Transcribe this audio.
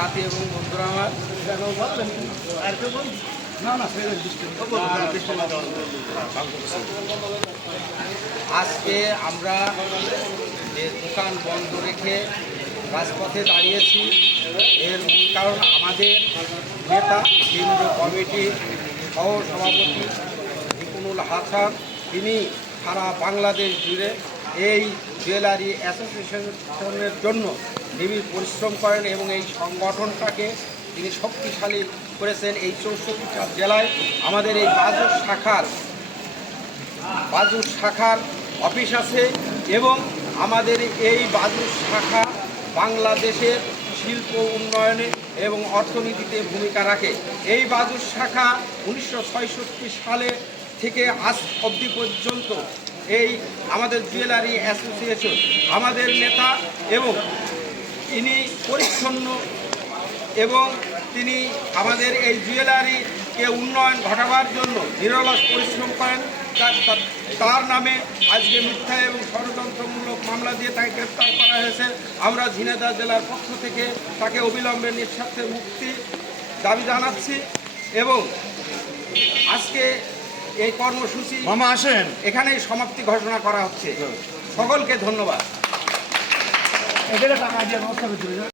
সাথী এবং বন্ধুরা আমার না না আজকে আমরা যে দোকান বন্ধ রেখে রাজপথে দাঁড়িয়েছি এর মূল কারণ আমাদের নেতা কেন্দ্রীয় কমিটির সহ সভাপতি নিপুণুল হাসান তিনি সারা বাংলাদেশ জুড়ে এই জুয়েলারি অ্যাসোসিয়েশনের জন্য নিবিড় পরিশ্রম করেন এবং এই সংগঠনটাকে তিনি শক্তিশালী করেছেন। এই চৌষট্টি চৌষট্টিটা জেলায় আমাদের এই বাজার শাখার বাজুর শাখার অফিস আছে এবং আমাদের এই বাজুর শাখা বাংলাদেশের শিল্প উন্নয়নে এবং অর্থনীতিতে ভূমিকা রাখে। এই বাজুর শাখা উনিশশো সালে থেকে আজ অবধি পর্যন্ত এই আমাদের জুয়েলারি অ্যাসোসিয়েশন, আমাদের নেতা এবং ইনি পরিচ্ছন্ন এবং তিনি আমাদের এই জুয়েলারিকে উন্নয়ন ঘটাবার জন্য নিরলস পরিশ্রম করেন। তার- নামে আজকে মিথ্যা এবং ষড়যন্ত্রমূলক মামলা দিয়ে তাকে গ্রেপ্তার করা হয়েছে। আমরা ঝিনাইদহ জেলার পক্ষ থেকে তাকে অবিলম্বে নিঃস্বার্থে মুক্তি দাবি জানাচ্ছি এবং আজকে এই কর্মসূচি মামা আসেন। এখানেই সমাপ্তি ঘোষণা করা হচ্ছে। সকলকে ধন্যবাদ। টাকা দিয়ে।